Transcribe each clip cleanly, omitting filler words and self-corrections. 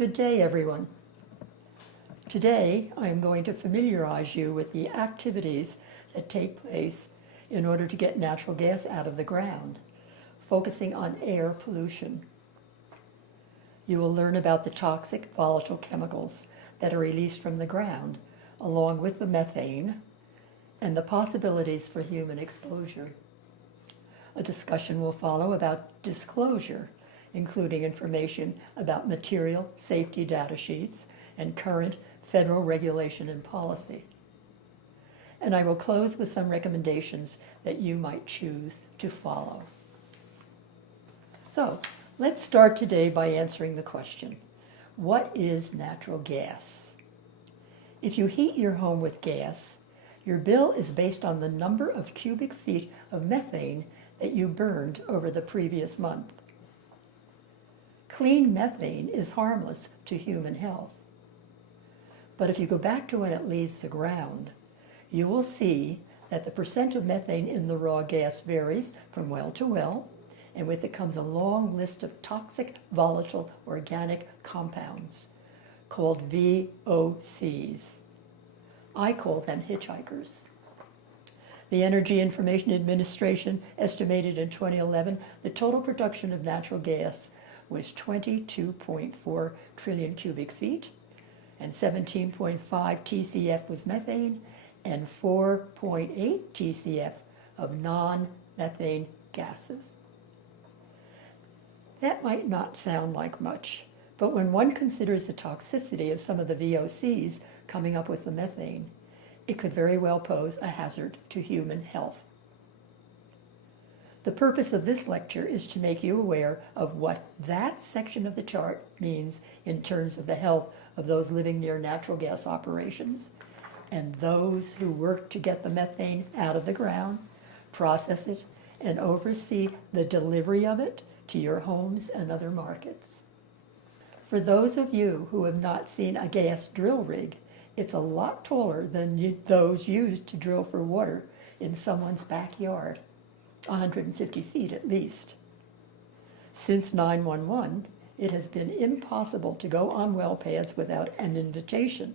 Good day, everyone. Today, I am going to familiarize you with the activities that take place in order to get natural gas out of the ground, focusing on air pollution. You will learn about the toxic, volatile chemicals that are released from the ground, along with the methane, and the possibilities for human exposure. A discussion will follow about disclosure, including information about material safety data sheets and current federal regulation and policy. And I will close with some recommendations that you might choose to follow. So, let's start today by answering the question, what is natural gas? If you heat your home with gas, your bill is based on the number of cubic feet of methane that you burned over the previous month. Clean methane is harmless to human health. But if you go back to when it leaves the ground, you will see that the percent of methane in the raw gas varies from well to well, and with it comes a long list of toxic, volatile, organic compounds called VOCs. I call them hitchhikers. The Energy Information Administration estimated in 2011 the total production of natural gas was 22.4 trillion cubic feet, and 17.5 TCF was methane, and 4.8 TCF of non-methane gases. That might not sound like much, but when one considers the toxicity of some of the VOCs coming up with the methane, it could very well pose a hazard to human health. The purpose of this lecture is to make you aware of what that section of the chart means in terms of the health of those living near natural gas operations and those who work to get the methane out of the ground, process it, and oversee the delivery of it to your homes and other markets. For those of you who have not seen a gas drill rig, it's a lot taller than those used to drill for water in someone's backyard, 150 feet at least. Since 9/11, it has been impossible to go on well pads without an invitation.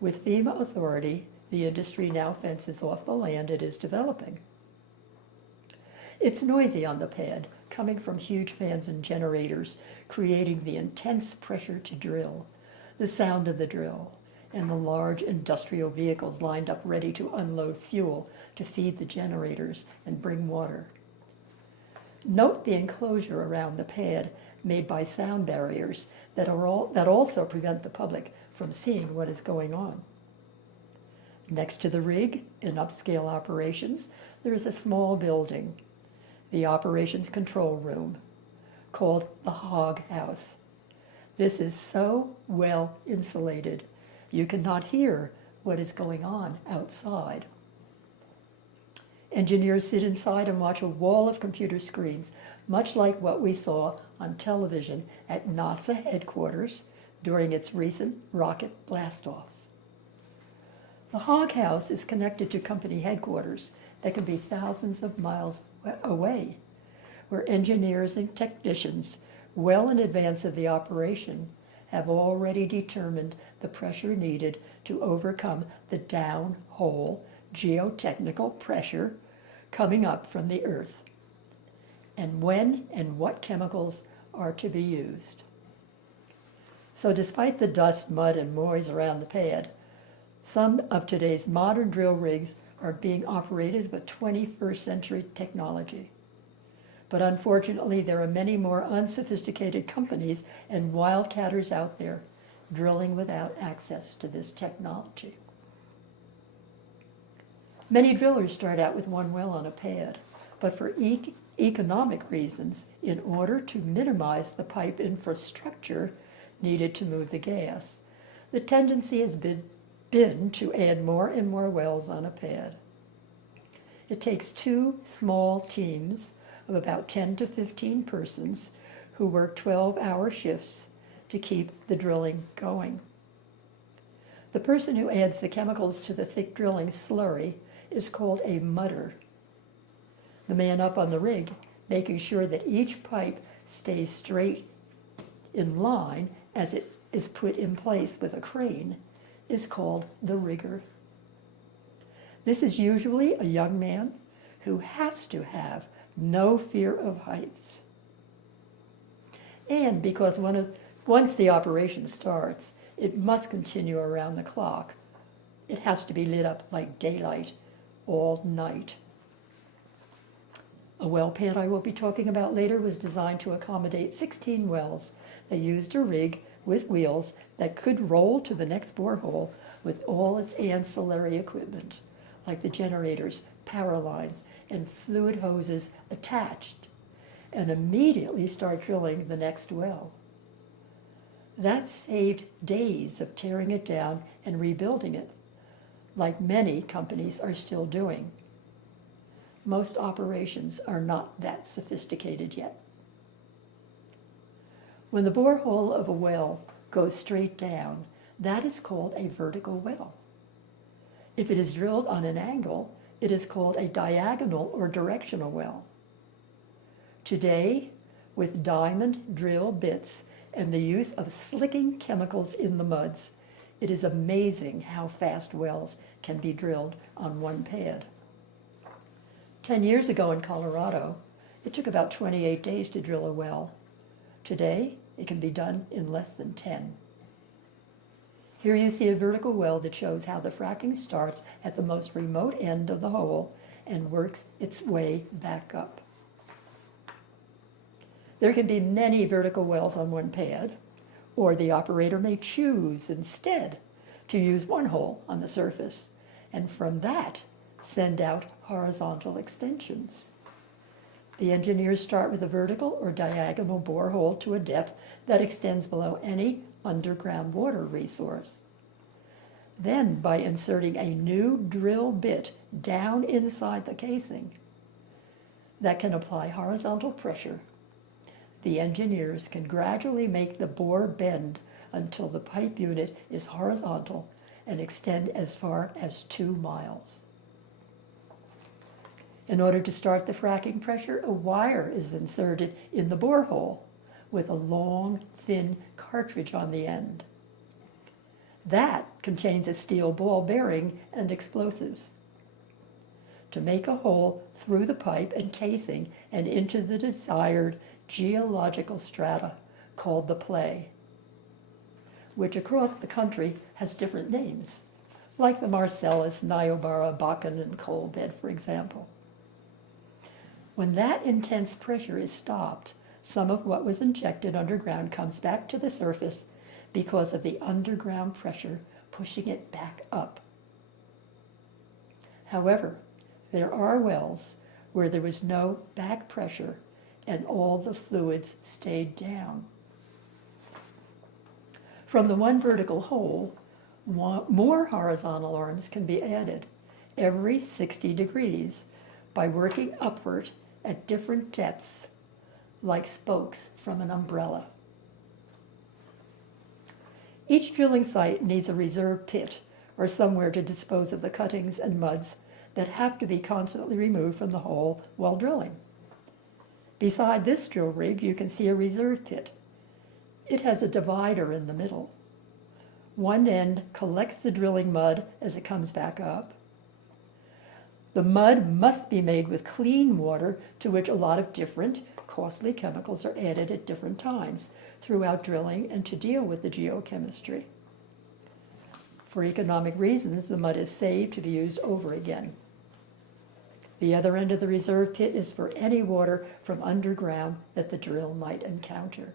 With FEMA authority, the industry now fences off the land it is developing. It's noisy on the pad, coming from huge fans and generators, creating the intense pressure to drill, the sound of the drill, and the large industrial vehicles lined up ready to unload fuel to feed the generators and bring water. Note the enclosure around the pad made by sound barriers that also prevent the public from seeing what is going on. Next to the rig, in upscale operations, there is a small building, the Operations Control Room, called the Hog House. This is so well insulated, you cannot hear what is going on outside. Engineers sit inside and watch a wall of computer screens, much like what we saw on television at NASA headquarters during its recent rocket blastoffs. The Hog House is connected to company headquarters that can be thousands of miles away, where engineers and technicians, well in advance of the operation, have already determined the pressure needed to overcome the downhole geotechnical pressure coming up from the earth, and when and what chemicals are to be used. So despite the dust, mud, and noise around the pad, some of today's modern drill rigs are being operated with 21st century technology. But unfortunately, there are many more unsophisticated companies and wildcatters out there drilling without access to this technology. Many drillers start out with one well on a pad, but for economic reasons, in order to minimize the pipe infrastructure needed to move the gas, the tendency has been to add more and more wells on a pad. It takes two small teams of about 10 to 15 persons who work 12-hour shifts to keep the drilling going. The person who adds the chemicals to the thick drilling slurry is called a mudder. The man up on the rig, making sure that each pipe stays straight in line as it is put in place with a crane, is called the rigger. This is usually a young man who has to have no fear of heights. And because once the operation starts, it must continue around the clock. It has to be lit up like daylight all night. A well pad I will be talking about later was designed to accommodate 16 wells. They used a rig with wheels that could roll to the next borehole with all its ancillary equipment, like the generators, power lines, and fluid hoses attached, and immediately start drilling the next well. That saved days of tearing it down and rebuilding it, like many companies are still doing. Most operations are not that sophisticated yet. When the borehole of a well goes straight down, that is called a vertical well. If it is drilled on an angle, it is called a diagonal or directional well. Today, with diamond drill bits and the use of slicking chemicals in the muds, it is amazing how fast wells can be drilled on one pad. 10 years ago in Colorado, it took about 28 days to drill a well. Today, it can be done in less than 10. Here you see a vertical well that shows how the fracking starts at the most remote end of the hole and works its way back up. There can be many vertical wells on one pad, or the operator may choose instead to use one hole on the surface, and from that send out horizontal extensions. The engineers start with a vertical or diagonal borehole to a depth that extends below any underground water resource. Then, by inserting a new drill bit down inside the casing that can apply horizontal pressure, the engineers can gradually make the bore bend until the pipe unit is horizontal and extend as far as 2 miles. In order to start the fracking pressure, a wire is inserted in the borehole with a long, thin cartridge on the end. That contains a steel ball bearing and explosives. To make a hole through the pipe and casing and into the desired geological strata called the play, which across the country has different names, like the Marcellus, Niobrara, Bakken, and coal bed, for example. When that intense pressure is stopped, some of what was injected underground comes back to the surface because of the underground pressure pushing it back up. However, there are wells where there was no back pressure and all the fluids stayed down. From the one vertical hole, more horizontal arms can be added every 60 degrees by working upward at different depths, like spokes from an umbrella. Each drilling site needs a reserve pit or somewhere to dispose of the cuttings and muds that have to be constantly removed from the hole while drilling. Beside this drill rig, you can see a reserve pit. It has a divider in the middle. One end collects the drilling mud as it comes back up. The mud must be made with clean water to which a lot of different costly chemicals are added at different times throughout drilling and to deal with the geochemistry. For economic reasons, the mud is saved to be used over again. The other end of the reserve pit is for any water from underground that the drill might encounter.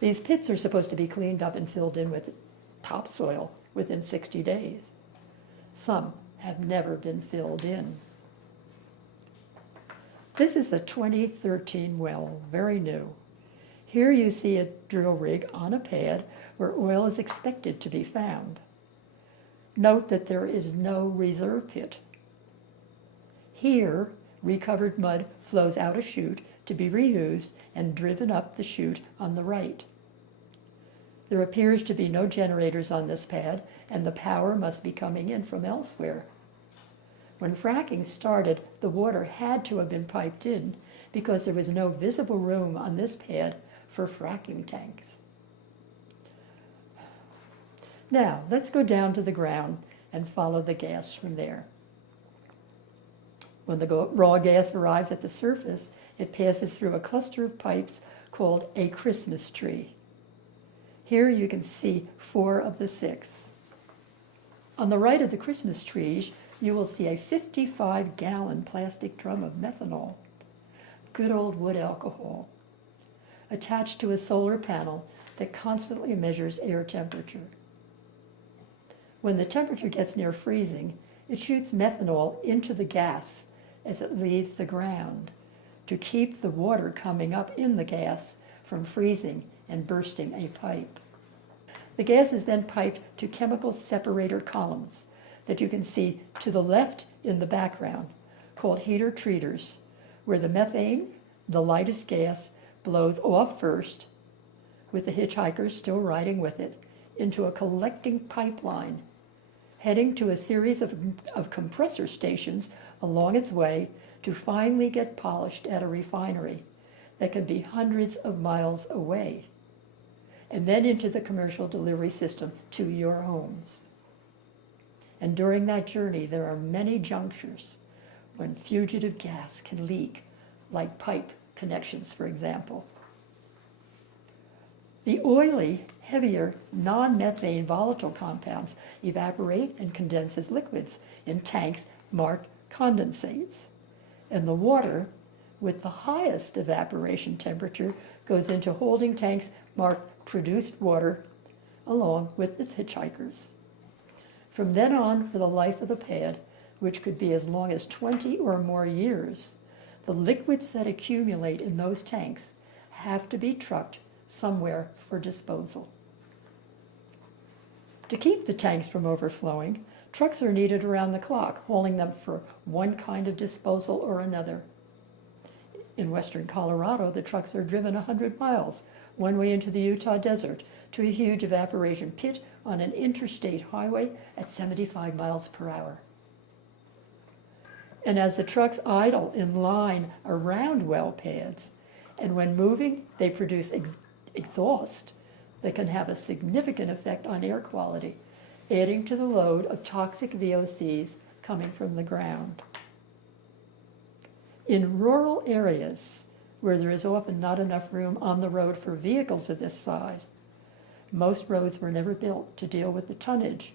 These pits are supposed to be cleaned up and filled in with topsoil within 60 days. Some have never been filled in. This is a 2013 well, very new. Here you see a drill rig on a pad where oil is expected to be found. Note that there is no reserve pit. Here, recovered mud flows out a chute to be reused and driven up the chute on the right. There appears to be no generators on this pad, and the power must be coming in from elsewhere. When fracking started, the water had to have been piped in because there was no visible room on this pad for fracking tanks. Now, let's go down to the ground and follow the gas from there. When the raw gas arrives at the surface, it passes through a cluster of pipes called a Christmas tree. Here you can see 4 of the 6. On the right of the Christmas trees, you will see a 55-gallon plastic drum of methanol, good old wood alcohol, attached to a solar panel that constantly measures air temperature. When the temperature gets near freezing, it shoots methanol into the gas as it leaves the ground to keep the water coming up in the gas from freezing and bursting a pipe. The gas is then piped to chemical separator columns that you can see to the left in the background, called heater treaters, where the methane, the lightest gas, blows off first, with the hitchhikers still riding with it, into a collecting pipeline, heading to a series of compressor stations along its way to finally get polished at a refinery that can be hundreds of miles away, and then into the commercial delivery system to your homes. And during that journey, there are many junctures when fugitive gas can leak, like pipe connections, for example. The oily, heavier, non-methane volatile compounds evaporate and condense as liquids in tanks marked condensates. And the water, with the highest evaporation temperature, goes into holding tanks marked produced water, along with the hitchhikers. From then on, for the life of the pad, which could be as long as 20 or more years, the liquids that accumulate in those tanks have to be trucked somewhere for disposal. To keep the tanks from overflowing, trucks are needed around the clock, hauling them for one kind of disposal or another. In western Colorado, the trucks are driven 100 miles, one way into the Utah desert, to a huge evaporation pit on an interstate highway at 75 miles per hour. And as the trucks idle in line around well pads, and when moving, they produce exhaust that can have a significant effect on air quality, adding to the load of toxic VOCs coming from the ground. In rural areas, where there is often not enough room on the road for vehicles of this size, most roads were never built to deal with the tonnage.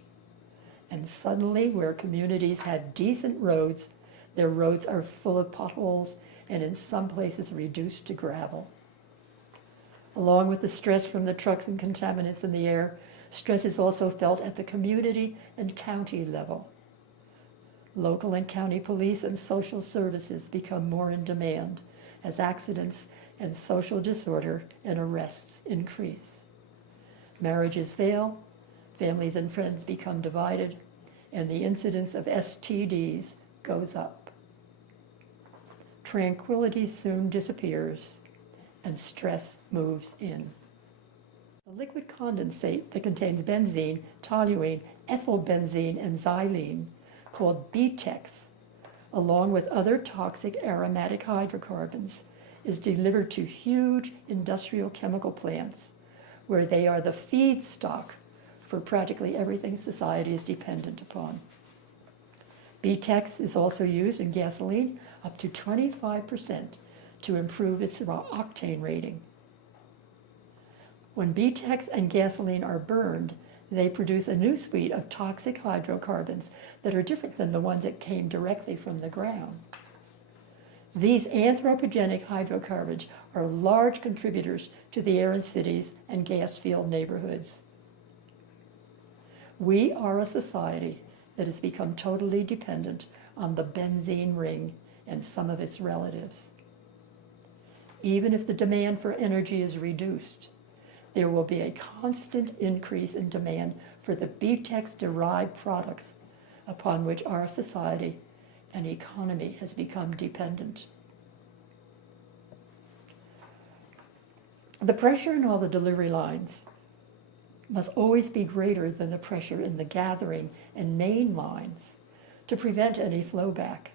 And suddenly, where communities had decent roads, their roads are full of potholes and in some places reduced to gravel. Along with the stress from the trucks and contaminants in the air, stress is also felt at the community and county level. Local and county police and social services become more in demand as accidents and social disorder and arrests increase. Marriages fail, families and friends become divided, and the incidence of STDs goes up. Tranquility soon disappears, and stress moves in. The liquid condensate that contains benzene, toluene, ethylbenzene, and xylene, called BTEX, along with other toxic aromatic hydrocarbons, is delivered to huge industrial chemical plants, where they are the feedstock for practically everything society is dependent upon. BTEX is also used in gasoline up to 25% to improve its octane rating. When BTEX and gasoline are burned, they produce a new suite of toxic hydrocarbons that are different than the ones that came directly from the ground. These anthropogenic hydrocarbons are large contributors to the air in cities and gas-filled neighborhoods. We are a society that has become totally dependent on the benzene ring and some of its relatives. Even if the demand for energy is reduced, there will be a constant increase in demand for the BTEX-derived products upon which our society and economy has become dependent. The pressure in all the delivery lines must always be greater than the pressure in the gathering and main lines to prevent any flowback.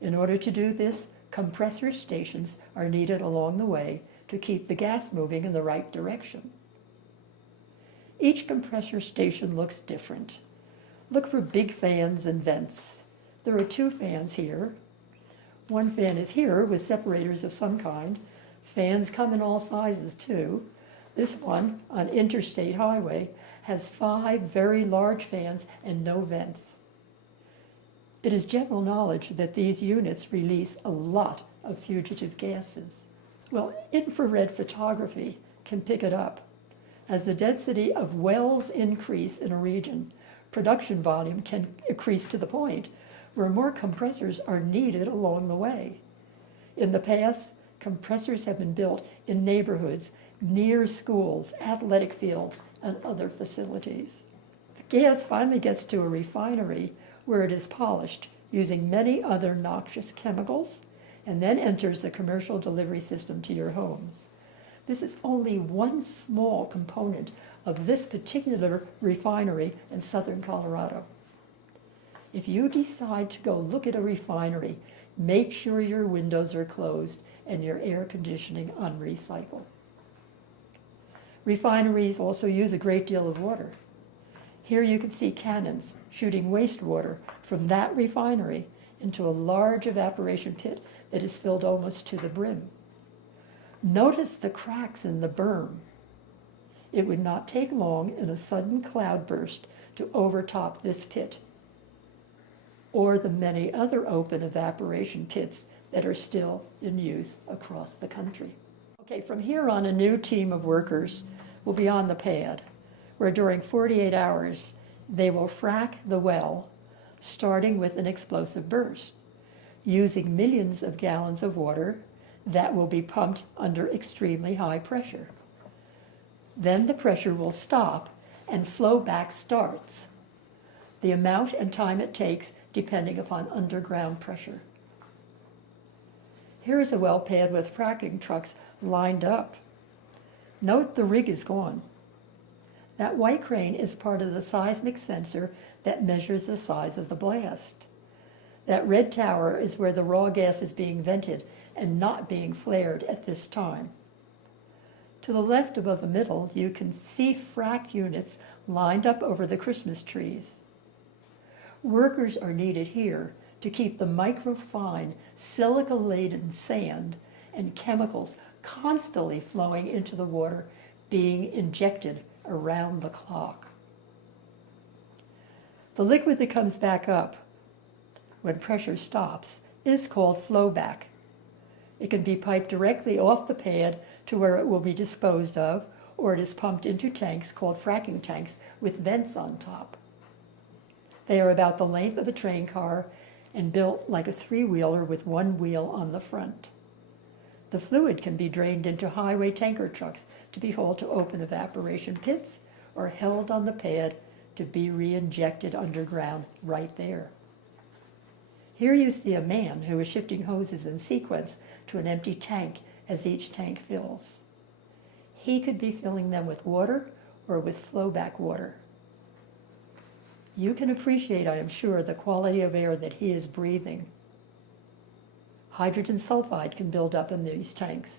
In order to do this, compressor stations are needed along the way to keep the gas moving in the right direction. Each compressor station looks different. Look for big fans and vents. There are 2 fans here. One fan is here with separators of some kind. Fans come in all sizes too. This one on Interstate Highway has 5 very large fans and no vents. It is general knowledge that these units release a lot of fugitive gases. Well, infrared photography can pick it up. As the density of wells increase in a region, production volume can increase to the point where more compressors are needed along the way. In the past, compressors have been built in neighborhoods near schools, athletic fields, and other facilities. The gas finally gets to a refinery where it is polished using many other noxious chemicals and then enters the commercial delivery system to your homes. This is only one small component of this particular refinery in southern Colorado. If you decide to go look at a refinery, make sure your windows are closed and your air conditioning on recycle. Refineries also use a great deal of water. Here you can see cannons shooting wastewater from that refinery into a large evaporation pit that is filled almost to the brim. Notice the cracks in the berm. It would not take long in a sudden cloudburst to overtop this pit, or the many other open evaporation pits that are still in use across the country. Okay, from here on, a new team of workers will be on the pad, where during 48 hours they will frack the well, starting with an explosive burst, using millions of gallons of water that will be pumped under extremely high pressure. Then the pressure will stop and flow back starts, the amount and time it takes depending upon underground pressure. Here is a well pad with fracking trucks lined up. Note the rig is gone. That white crane is part of the seismic sensor that measures the size of the blast. That red tower is where the raw gas is being vented and not being flared at this time. To the left above the middle, you can see frac units lined up over the Christmas trees. Workers are needed here to keep the microfine silica-laden sand and chemicals constantly flowing into the water, being injected around the clock. The liquid that comes back up when pressure stops is called flowback. It can be piped directly off the pad to where it will be disposed of, or it is pumped into tanks called fracking tanks with vents on top. They are about the length of a train car and built like a 3-wheeler with one wheel on the front. The fluid can be drained into highway tanker trucks to be hauled to open evaporation pits or held on the pad to be re-injected underground right there. Here you see a man who is shifting hoses in sequence to an empty tank as each tank fills. He could be filling them with water or with flowback water. You can appreciate, I am sure, the quality of air that he is breathing. Hydrogen sulfide can build up in these tanks,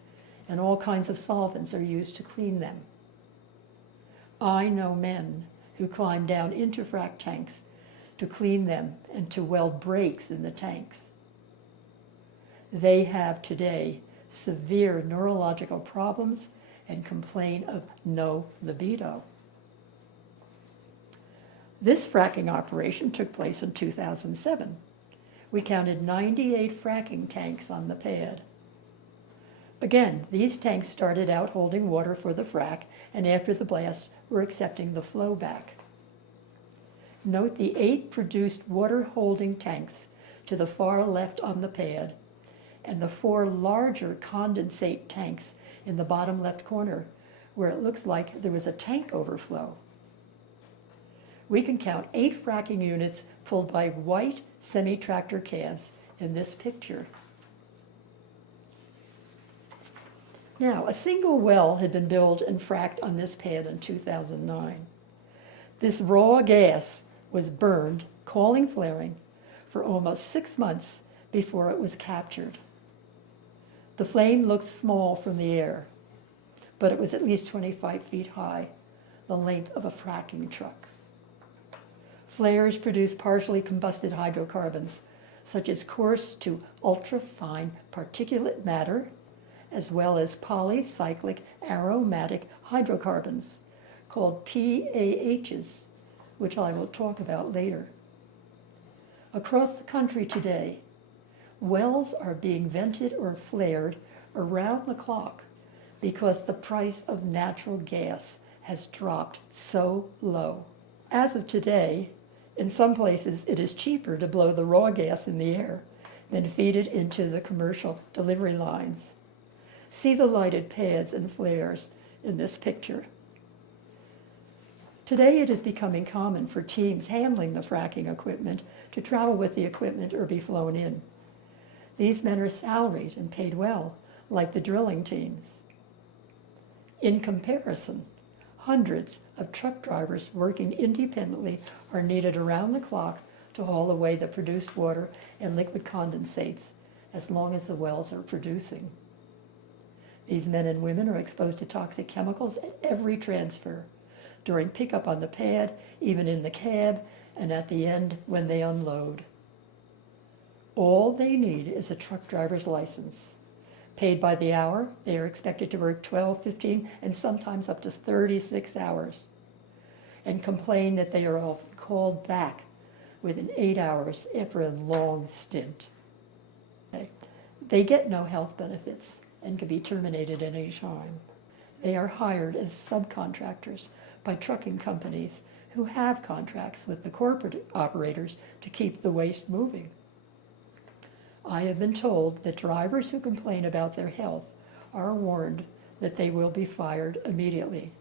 and all kinds of solvents are used to clean them. I know men who climb down into frac tanks to clean them and to weld brakes in the tanks. They have today severe neurological problems and complain of no libido. This fracking operation took place in 2007. We counted 98 fracking tanks on the pad. Again, these tanks started out holding water for the frac, and after the blast were accepting the flow back. Note the 8 produced water-holding tanks to the far left on the pad, and the 4 larger condensate tanks in the bottom left corner, where it looks like there was a tank overflow. We can count 8 fracking units pulled by white semi-tractor cabs in this picture. Now, a single well had been built and fracked on this pad in 2009. This raw gas was burned, calling flaring, for almost 6 months before it was captured. The flame looked small from the air, but it was at least 25 feet high. the length of a fracking truck. Flares produce partially combusted hydrocarbons, such as coarse to ultrafine particulate matter, as well as polycyclic aromatic hydrocarbons, called PAHs, which I will talk about later. Across the country today, wells are being vented or flared around the clock because the price of natural gas has dropped so low. As of today, in some places it is cheaper to blow the raw gas in the air than feed it into the commercial delivery lines. See the lighted pads and flares in this picture. Today it is becoming common for teams handling the fracking equipment to travel with the equipment or be flown in. These men are salaried and paid well, like the drilling teams. In comparison, hundreds of truck drivers working independently are needed around the clock to haul away the produced water and liquid condensates as long as the wells are producing. These men and women are exposed to toxic chemicals at every transfer, during pickup on the pad, even in the cab, and at the end when they unload. All they need is a truck driver's license. Paid by the hour, they are expected to work 12, 15, and sometimes up to 36 hours, and complain that they are often called back within 8 hours after a long stint. They get no health benefits and can be terminated at any time. They are hired as subcontractors by trucking companies who have contracts with the corporate operators to keep the waste moving. I have been told that drivers who complain about their health are warned that they will be fired immediately.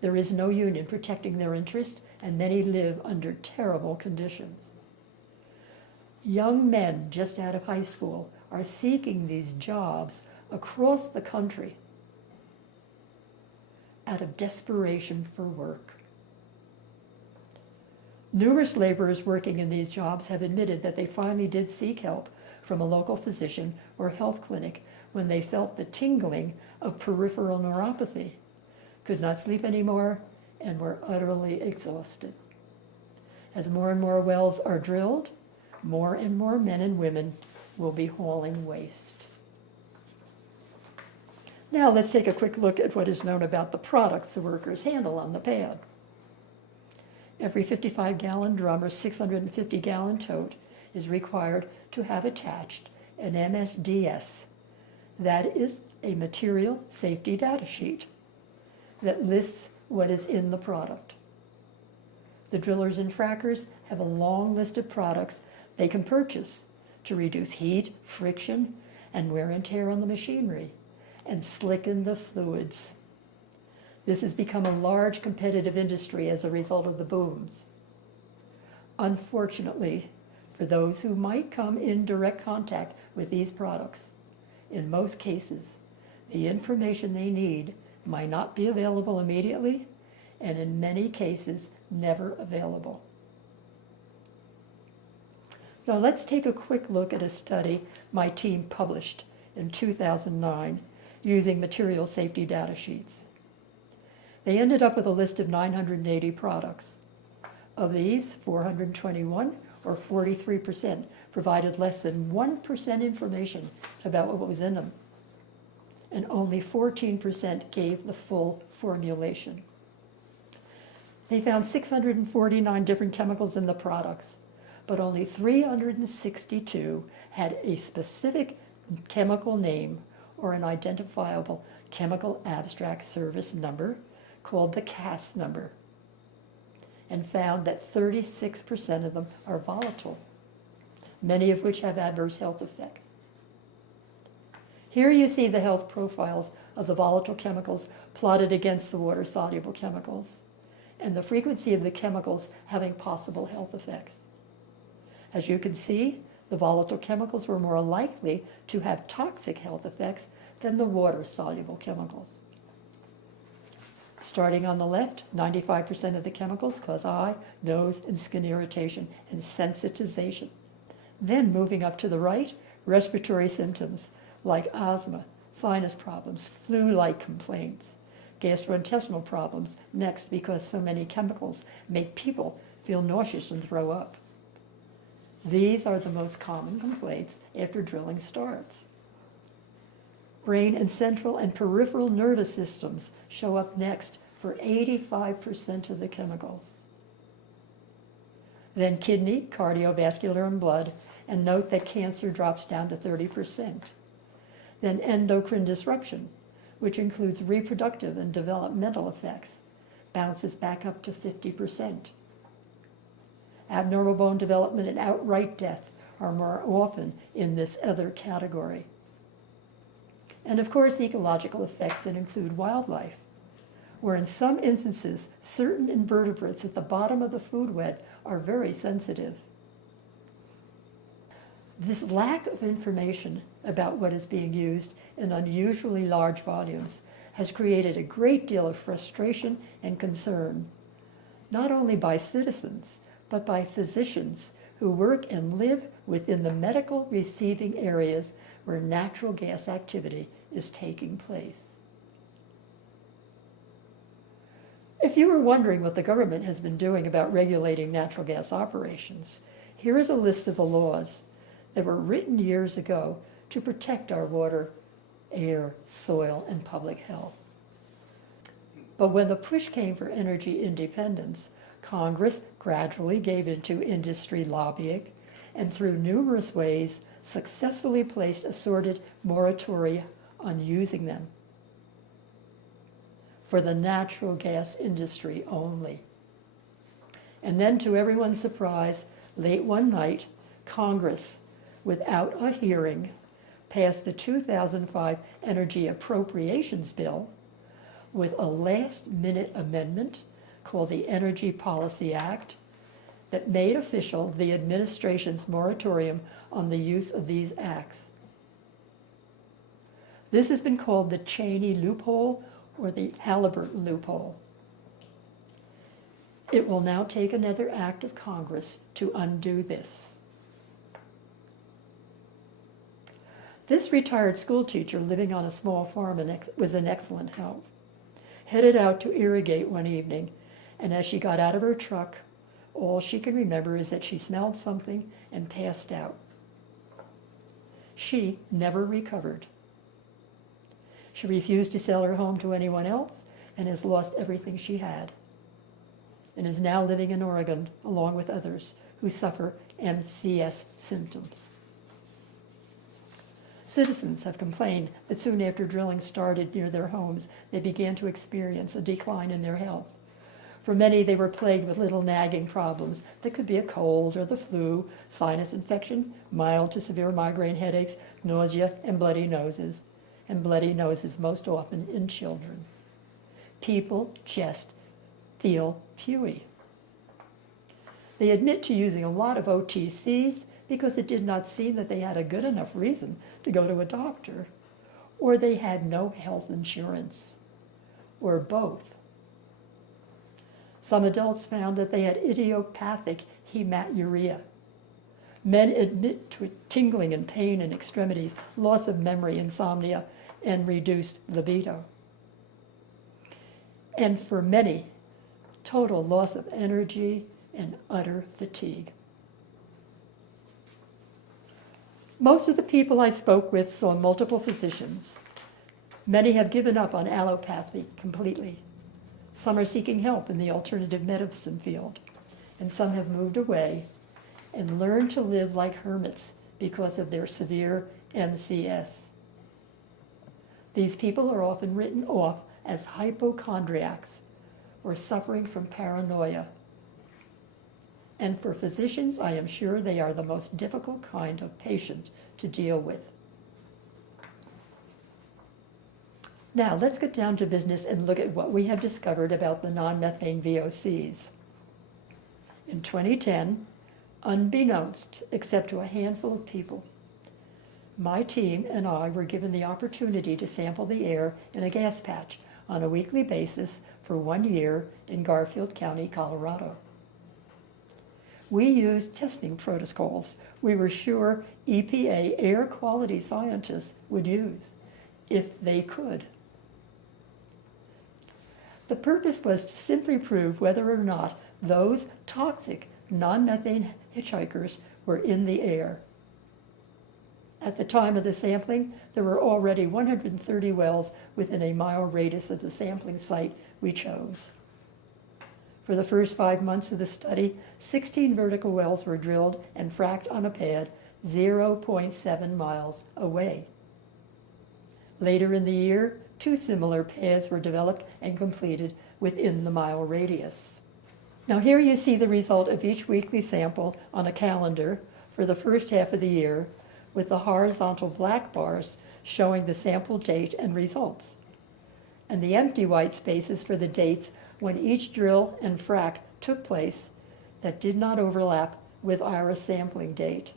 There is no union protecting their interest, and many live under terrible conditions. Young men just out of high school are seeking these jobs across the country out of desperation for work. Numerous laborers working in these jobs have admitted that they finally did seek help from a local physician or health clinic when they felt the tingling of peripheral neuropathy, could not sleep anymore, and were utterly exhausted. As more and more wells are drilled, more and more men and women will be hauling waste. Now let's take a quick look at what is known about the products the workers handle on the pad. Every 55-gallon drum or 650-gallon tote is required to have attached an MSDS. That is a material safety data sheet that lists what is in the product. The drillers and frackers have a long list of products they can purchase to reduce heat, friction, and wear and tear on the machinery, and slicken the fluids. This has become a large competitive industry as a result of the booms. Unfortunately, for those who might come in direct contact with these products, in most cases, the information they need might not be available immediately, and in many cases, never available. Now let's take a quick look at a study my team published in 2009 using material safety data sheets. They ended up with a list of 980 products. Of these, 421, or 43%, provided less than 1% information about what was in them, and only 14% gave the full formulation. They found 649 different chemicals in the products, but only 362 had a specific chemical name or an identifiable chemical abstract service number called the CAS number, and found that 36% of them are volatile, many of which have adverse health effects. Here you see the health profiles of the volatile chemicals plotted against the water-soluble chemicals, and the frequency of the chemicals having possible health effects. As you can see, the volatile chemicals were more likely to have toxic health effects than the water-soluble chemicals. Starting on the left, 95% of the chemicals cause eye, nose, and skin irritation and sensitization. Then moving up to the right, respiratory symptoms like asthma, sinus problems, flu-like complaints, gastrointestinal problems next because so many chemicals make people feel nauseous and throw up. These are the most common complaints after drilling starts. Brain and central and peripheral nervous systems show up next for 85% of the chemicals. Then kidney, cardiovascular, and blood, and note that cancer drops down to 30%. Then endocrine disruption, which includes reproductive and developmental effects, bounces back up to 50%. Abnormal bone development and outright death are more often in this other category. And of course, ecological effects that include wildlife, where in some instances, certain invertebrates at the bottom of the food web are very sensitive. This lack of information about what is being used in unusually large volumes has created a great deal of frustration and concern, not only by citizens, but by physicians who work and live within the medical receiving areas where natural gas activity is taking place. If you were wondering what the government has been doing about regulating natural gas operations, here is a list of the laws that were written years ago to protect our water, air, soil, and public health. But when the push came for energy independence, Congress gradually gave into industry lobbying and through numerous ways successfully placed assorted moratoria on using them for the natural gas industry only. And then, to everyone's surprise, late one night, Congress, without a hearing, passed the 2005 Energy Appropriations Bill with a last-minute amendment called the Energy Policy Act that made official the administration's moratorium on the use of these acts. This has been called the Cheney loophole or the Halliburton loophole. It will now take another act of Congress to undo this. This retired school teacher living on a small farm was an excellent help. Headed out to irrigate one evening, and as she got out of her truck, all she can remember is that she smelled something and passed out. She never recovered. She refused to sell her home to anyone else and has lost everything she had, and is now living in Oregon along with others who suffer MCS symptoms. Citizens have complained that soon after drilling started near their homes, they began to experience a decline in their health. For many, they were plagued with little nagging problems that could be a cold or the flu, sinus infection, mild to severe migraine headaches, nausea, and bloody noses most often in children. People just feel pewy. They admit to using a lot of OTCs because it did not seem that they had a good enough reason to go to a doctor, or they had no health insurance, or both. Some adults found that they had idiopathic hematuria. Men admit to tingling and pain in extremities, loss of memory, insomnia, and reduced libido. And for many, total loss of energy and utter fatigue. Most of the people I spoke with saw multiple physicians. Many have given up on allopathy completely. Some are seeking help in the alternative medicine field, and some have moved away and learned to live like hermits because of their severe MCS. These people are often written off as hypochondriacs or suffering from paranoia. And for physicians, I am sure they are the most difficult kind of patient to deal with. Now, let's get down to business and look at what we have discovered about the non-methane VOCs. In 2010, unbeknownst except to a handful of people, my team and I were given the opportunity to sample the air in a gas patch on a weekly basis for 1 year in Garfield County, Colorado. We used testing protocols we were sure EPA air quality scientists would use if they could. The purpose was to simply prove whether or not those toxic non-methane hitchhikers were in the air. At the time of the sampling, there were already 130 wells within a mile radius of the sampling site we chose. For the first 5 months of the study, 16 vertical wells were drilled and fracked on a pad 0.7 miles away. Later in the year, 2 similar pads were developed and completed within the mile radius. Now here you see the result of each weekly sample on a calendar for the first half of the year, with the horizontal black bars showing the sample date and results, and the empty white spaces for the dates when each drill and frack took place that did not overlap with our sampling date.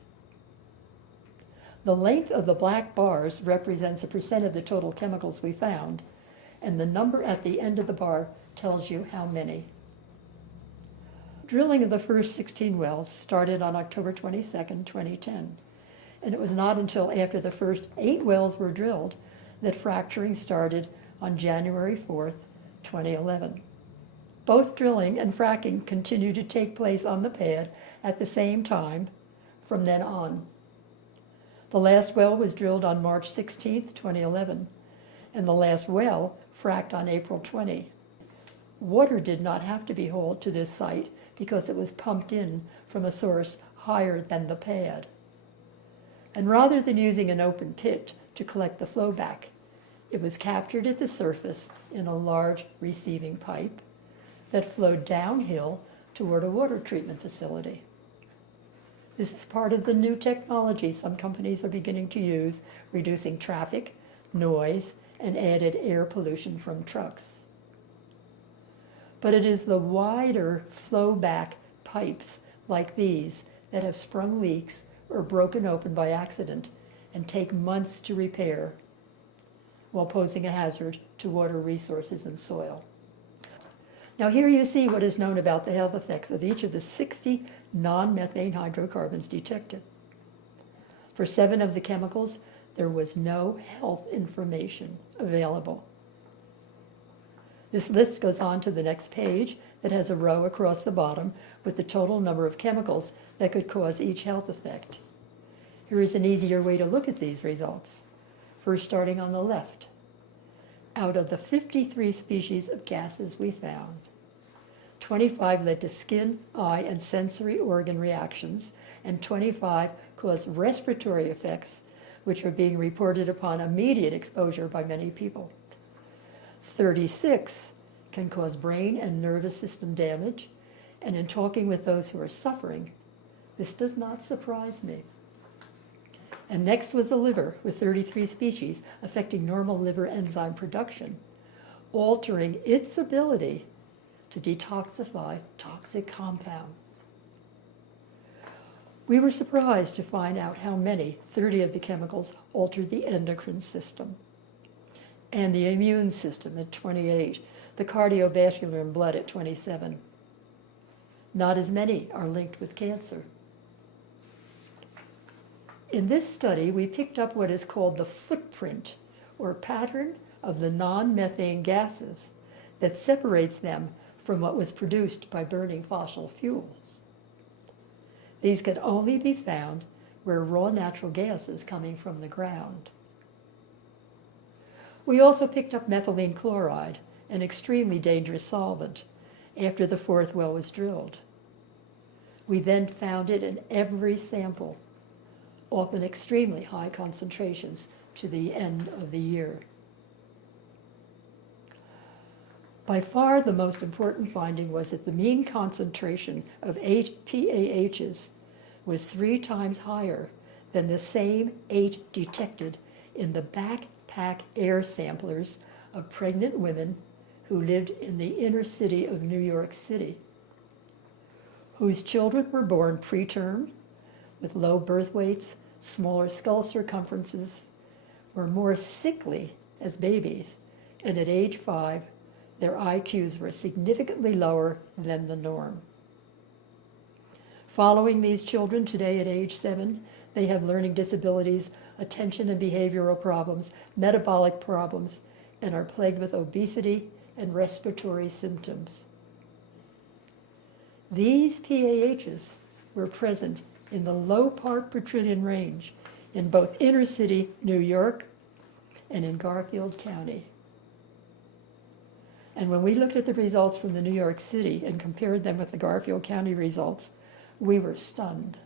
The length of the black bars represents a percent of the total chemicals we found, and the number at the end of the bar tells you how many. Drilling of the first 16 wells started on October 22, 2010, and it was not until after the first 8 wells were drilled that fracturing started on January 4, 2011. Both drilling and fracking continued to take place on the pad at the same time from then on. The last well was drilled on March 16, 2011, and the last well fracked on April 20. Water did not have to be hauled to this site because it was pumped in from a source higher than the pad. And rather than using an open pit to collect the flowback, it was captured at the surface in a large receiving pipe that flowed downhill toward a water treatment facility. This is part of the new technology some companies are beginning to use, reducing traffic, noise, and added air pollution from trucks. But it is the wider flowback pipes like these that have sprung leaks or broken open by accident and take months to repair, while posing a hazard to water resources and soil. Now here you see what is known about the health effects of each of the 60 non-methane hydrocarbons detected. For 7 of the chemicals, there was no health information available. This list goes on to the next page that has a row across the bottom with the total number of chemicals that could cause each health effect. Here is an easier way to look at these results. First, starting on the left. Out of the 53 species of gases we found, 25 led to skin, eye, and sensory organ reactions, and 25 caused respiratory effects, which are being reported upon immediate exposure by many people. 36 can cause brain and nervous system damage, and in talking with those who are suffering, this does not surprise me. And next was the liver, with 33 species affecting normal liver enzyme production, altering its ability to detoxify toxic compounds. We were surprised to find out how many, 30 of the chemicals, altered the endocrine system and the immune system at 28, the cardiovascular and blood at 27. Not as many are linked with cancer. In this study, we picked up what is called the footprint, or pattern of the non-methane gases that separates them from what was produced by burning fossil fuels. These could only be found where raw natural gas is coming from the ground. We also picked up methylene chloride, an extremely dangerous solvent, after the 4th well was drilled. We then found it in every sample, often extremely high concentrations to the end of the year. By far the most important finding was that the mean concentration of 8 PAHs was 3 times higher than the same 8 detected in the backpack air samplers of pregnant women who lived in the inner city of New York City, whose children were born preterm, with low birth weights, smaller skull circumferences, were more sickly as babies, and at age 5, their IQs were significantly lower than the norm. Following these children today at age 7, they have learning disabilities, attention and behavioral problems, metabolic problems, and are plagued with obesity and respiratory symptoms. These PAHs were present in the low part per trillion range in both inner city New York and in Garfield County. And when we looked at the results from the New York City and compared them with the Garfield County results, we were stunned.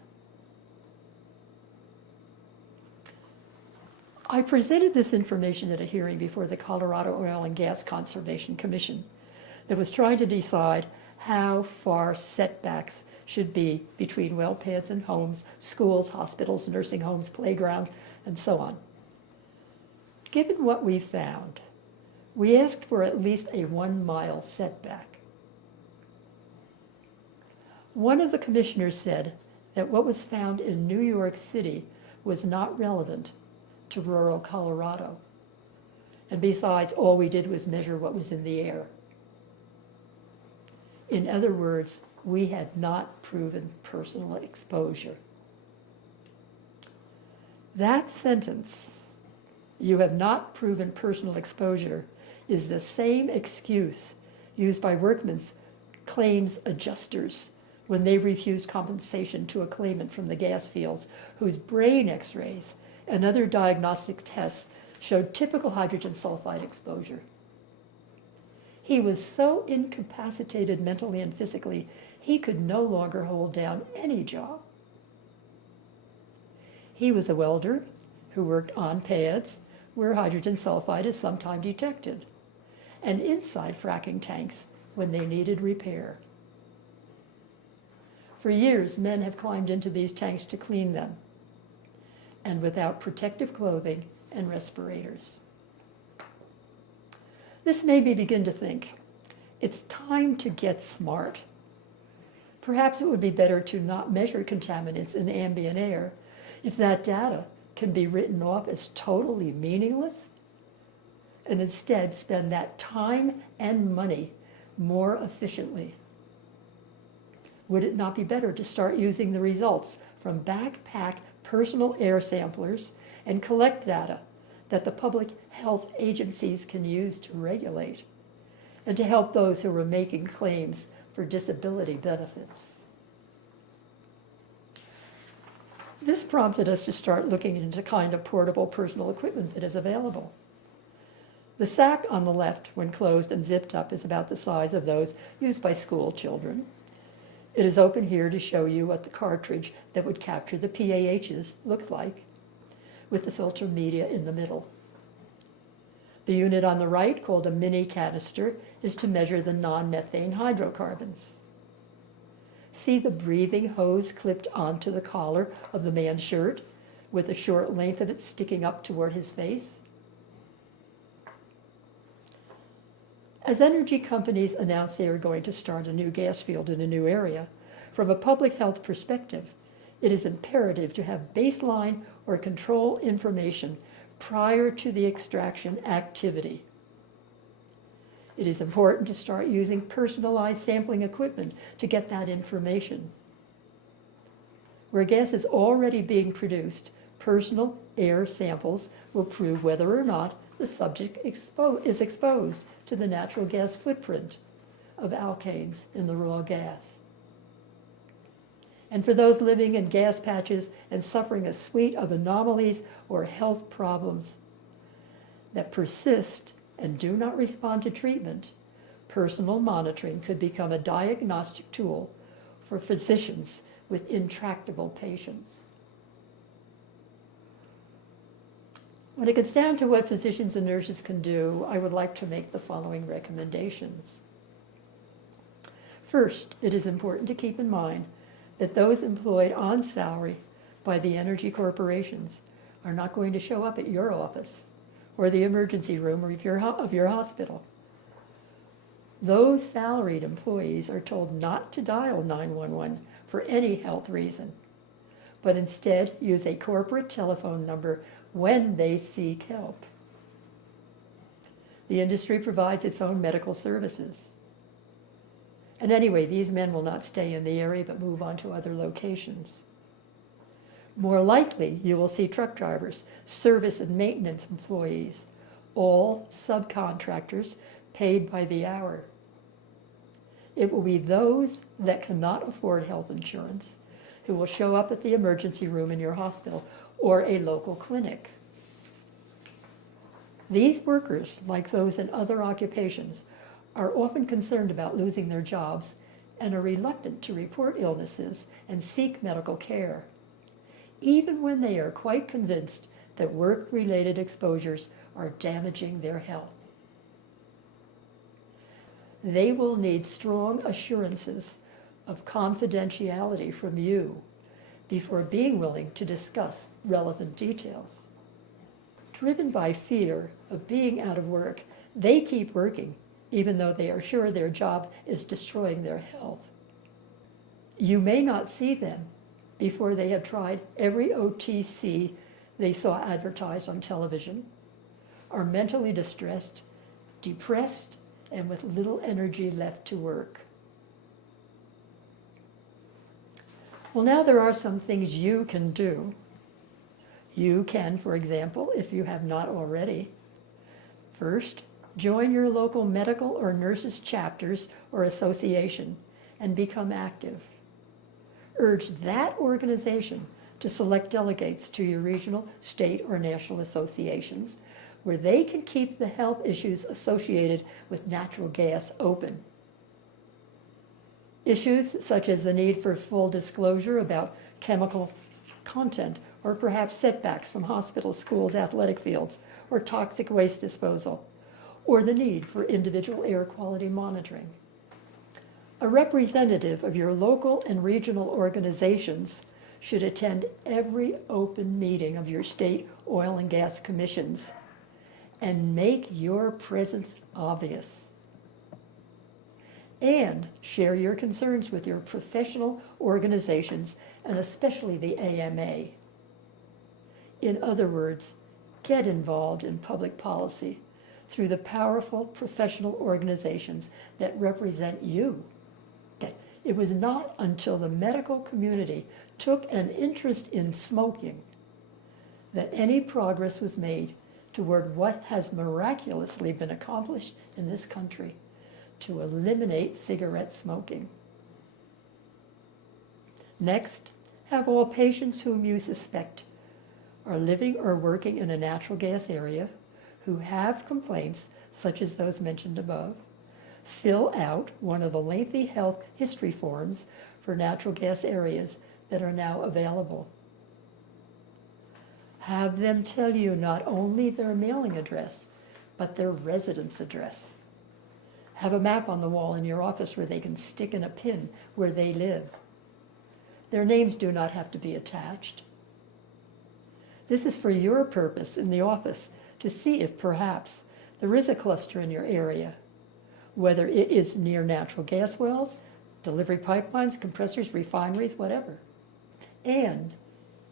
I presented this information at a hearing before the Colorado Oil and Gas Conservation Commission that was trying to decide how far setbacks should be between well pads and homes, schools, hospitals, nursing homes, playgrounds, and so on. Given what we found, we asked for at least a 1-mile setback. One of the commissioners said that what was found in New York City was not relevant to rural Colorado. And besides, all we did was measure what was in the air. In other words, we had not proven personal exposure. That sentence, "You have not proven personal exposure," is the same excuse used by workmen's claims adjusters when they refused compensation to a claimant from the gas fields whose brain x-rays and other diagnostic tests showed typical hydrogen sulfide exposure. He was so incapacitated mentally and physically, he could no longer hold down any job. He was a welder who worked on pads where hydrogen sulfide is sometimes detected, and inside fracking tanks when they needed repair. For years, men have climbed into these tanks to clean them, and without protective clothing and respirators. This made me begin to think, it's time to get smart. Perhaps it would be better to not measure contaminants in ambient air if that data can be written off as totally meaningless, and instead spend that time and money more efficiently. Would it not be better to start using the results from backpack personal air samplers and collect data that the public health agencies can use to regulate and to help those who are making claims for disability benefits? This prompted us to start looking into the kind of portable personal equipment that is available. The sack on the left, when closed and zipped up, is about the size of those used by school children. It is open here to show you what the cartridge that would capture the PAHs looked like, with the filter media in the middle. The unit on the right, called a mini canister, is to measure the non-methane hydrocarbons. See the breathing hose clipped onto the collar of the man's shirt, with a short length of it sticking up toward his face? As energy companies announce they are going to start a new gas field in a new area, from a public health perspective, it is imperative to have baseline or control information prior to the extraction activity. It is important to start using personalized sampling equipment to get that information. Where gas is already being produced, personal air samples will prove whether or not the subject is exposed to the natural gas footprint of alkanes in the raw gas. And for those living in gas patches and suffering a suite of anomalies or health problems that persist and do not respond to treatment, personal monitoring could become a diagnostic tool for physicians with intractable patients. When it gets down to what physicians and nurses can do, I would like to make the following recommendations. First, it is important to keep in mind that those employed on salary by the energy corporations are not going to show up at your office or the emergency room of your hospital. Those salaried employees are told not to dial 911 for any health reason, but instead use a corporate telephone number when they seek help. The industry provides its own medical services. And anyway, these men will not stay in the area but move on to other locations. More likely, you will see truck drivers, service and maintenance employees, all subcontractors paid by the hour. It will be those that cannot afford health insurance who will show up at the emergency room in your hospital or a local clinic. These workers, like those in other occupations, are often concerned about losing their jobs and are reluctant to report illnesses and seek medical care, even when they are quite convinced that work-related exposures are damaging their health. They will need strong assurances of confidentiality from you before being willing to discuss relevant details. Driven by fear of being out of work, they keep working even though they are sure their job is destroying their health. You may not see them before they have tried every OTC they saw advertised on television, are mentally distressed, depressed, and with little energy left to work. Well, now there are some things you can do. You can, for example, if you have not already, first, join your local medical or nurses chapters or association and become active. Urge that organization to select delegates to your regional, state, or national associations where they can keep the health issues associated with natural gas open. Issues such as the need for full disclosure about chemical content, or perhaps setbacks from hospitals, schools, athletic fields, or toxic waste disposal, or the need for individual air quality monitoring. A representative of your local and regional organizations should attend every open meeting of your state oil and gas commissions and make your presence obvious. And share your concerns with your professional organizations and especially the AMA. In other words, get involved in public policy through the powerful professional organizations that represent you. Okay. It was not until the medical community took an interest in smoking that any progress was made toward what has miraculously been accomplished in this country, to eliminate cigarette smoking. Next, have all patients whom you suspect are living or working in a natural gas area who have complaints such as those mentioned above fill out one of the lengthy health history forms for natural gas areas that are now available. Have them tell you not only their mailing address, but their residence address. Have a map on the wall in your office where they can stick in a pin where they live. Their names do not have to be attached. This is for your purpose in the office to see if perhaps there is a cluster in your area, whether it is near natural gas wells, delivery pipelines, compressors, refineries, whatever. And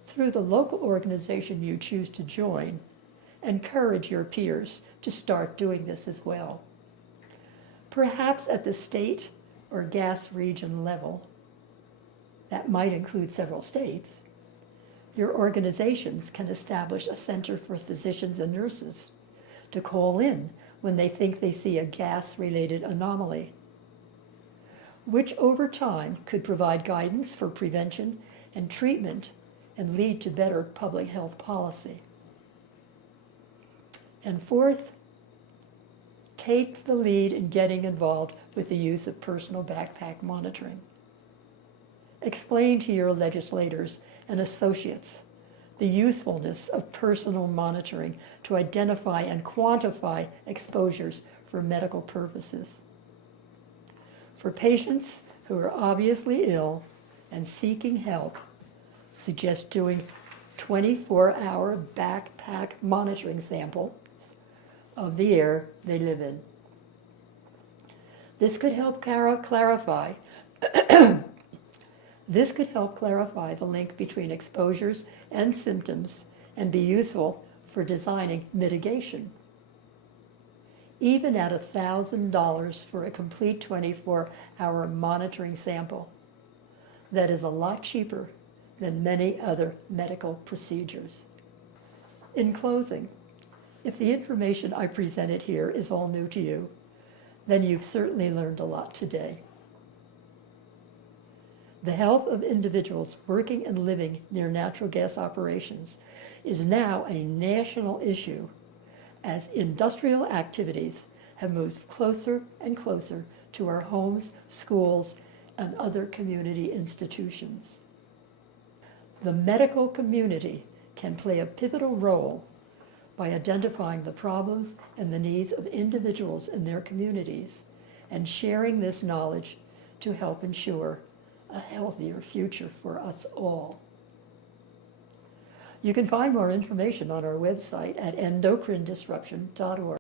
through the local organization you choose to join, encourage your peers to start doing this as well. Perhaps at the state or gas region level, that might include several states, your organizations can establish a center for physicians and nurses to call in when they think they see a gas-related anomaly, which over time could provide guidance for prevention and treatment and lead to better public health policy. And fourth, take the lead in getting involved with the use of personal backpack monitoring. Explain to your legislators and associates the usefulness of personal monitoring to identify and quantify exposures for medical purposes. For patients who are obviously ill and seeking help, suggest doing 24-hour backpack monitoring samples of the air they live in. This could help clarify the link between exposures and symptoms and be useful for designing mitigation. Even at $1,000 for a complete 24-hour monitoring sample, that is a lot cheaper than many other medical procedures. In closing, if the information I presented here is all new to you, then you've certainly learned a lot today. The health of individuals working and living near natural gas operations is now a national issue as industrial activities have moved closer and closer to our homes, schools, and other community institutions. The medical community can play a pivotal role by identifying the problems and the needs of individuals in their communities and sharing this knowledge to help ensure a healthier future for us all. You can find more information on our website at endocrinedisruption.org.